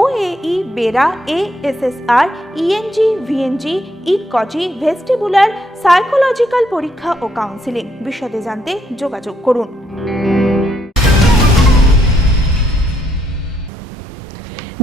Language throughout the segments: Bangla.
OAE BERA ASSR ENG VNG ইটকজি vestibular psychological পরীক্ষা ও কাউন্সিলিং বিশদে জানতে যোগাযোগ করুন।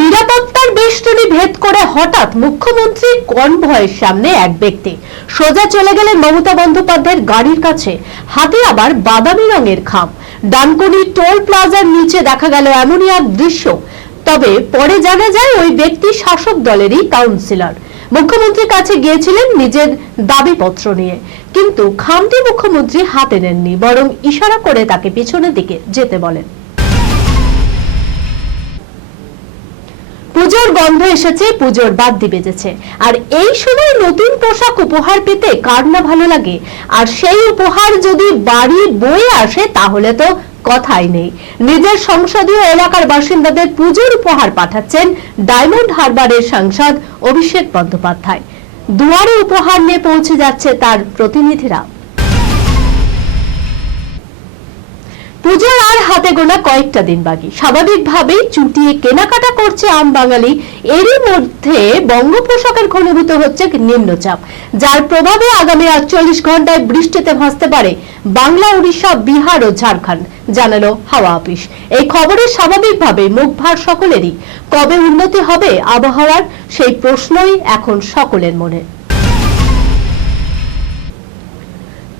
নিরাপত্তার বেষ্টনী ভেদ করে হঠাৎ মুখ্যমন্ত্রী কনভয়ের সামনে এক ব্যক্তি। সোজা চলে গেলেন মমতা বন্দ্যোপাধ্যায়ের গাড়ির কাছে। হাতে আবার বাদামি রঙের খাম। ডানকুনি টোল প্লাজার নিচে দেখা গেল এমনই এক দৃশ্য। তবে পরে জানা যায় ওই ব্যক্তি শাসক দলেরই কাউন্সিলর মুখ্যমন্ত্রীর কাছে গিয়েছিলেন নিজের দাবিপত্র নিয়ে। কিন্তু খামটি মুখ্যমন্ত্রী হাতে নেননি, বরং ইশারা করে তাকে পিছনের দিকে যেতে বলেন। পুজোর গন্ধ এসেছে, পুজোর বাদ্যি বেজেছে। আর এই সময় নতুন পোশাক উপহার পেতে কার না ভালো লাগে? আর সেই উপহার যদি বাড়ি বয়ে আসে, তাহলে তো কথাই নেই। নিজের সংসদীয় এলাকার বাসিন্দাদের পুজোর উপহার পাঠাচ্ছেন ডায়মন্ড হারবারের সাংসদ অভিষেক বন্দ্যোপাধ্যায়। দুয়ারে উপহার নিয়ে পৌঁছে যাচ্ছে তার প্রতিনিধিরা। পুজোর হাতে গোনা কয়েকটা দিন বাকি। স্বাভাবিকভাবেই চুটিয়ে কেনাকাটা করছে আম বাঙালি। এরই মধ্যে বঙ্গোপসাগর ঘনীভূত হচ্ছে নিম্নচাপ। যার প্রভাবে আগামী আটচল্লিশ ঘন্টায় বৃষ্টিতে ভাসতে পারে বাংলা, উড়িষ্যা, বিহার ও ঝাড়খণ্ড, জানালো হাওয়া অফিস। এই খবরে স্বাভাবিকভাবে মুখ ভার সকলেরই। কবে উন্নতি হবে আবহাওয়ার, সেই প্রশ্নই এখন সকলের মনে।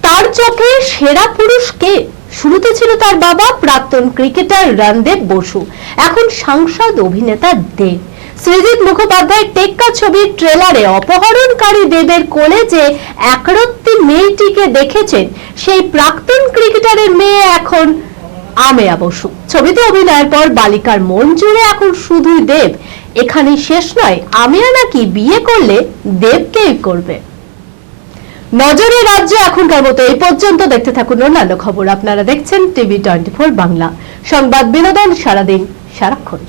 তার চোখে সেরা পুরুষ কে? শুরুতে ছিল তার বাবা প্রাক্তন ক্রিকেটার রণদেব বসু, এখন সাংসদ অভিনেতা দেব সৃজিত মুখোপাধ্যায়ের টেক্কা ছবির ট্রেলারে অপহরণকারী দেবের কোলে যে একরত্তি মেয়েটিকে দেখেছেন, সেই প্রাক্তন ক্রিকেটারের মেয়ে এখন আমেয়া বসু। ছবিতে অভিনয়ের পর বালিকার মন জুড়ে এখন শুধুই দেব। এখানে শেষ নয়, আমেয়া নাকি বিয়ে করলে দেবকেই করবে। নজরে রাজ্যে এখনকার মতো এই পর্যন্ত দেখতে থাকুন অন্যান্য খবর। আপনারা দেখছেন টিভি টোয়েন্টি বাংলা। সংবাদ বিনোদন সারাদিন সারাক্ষণ।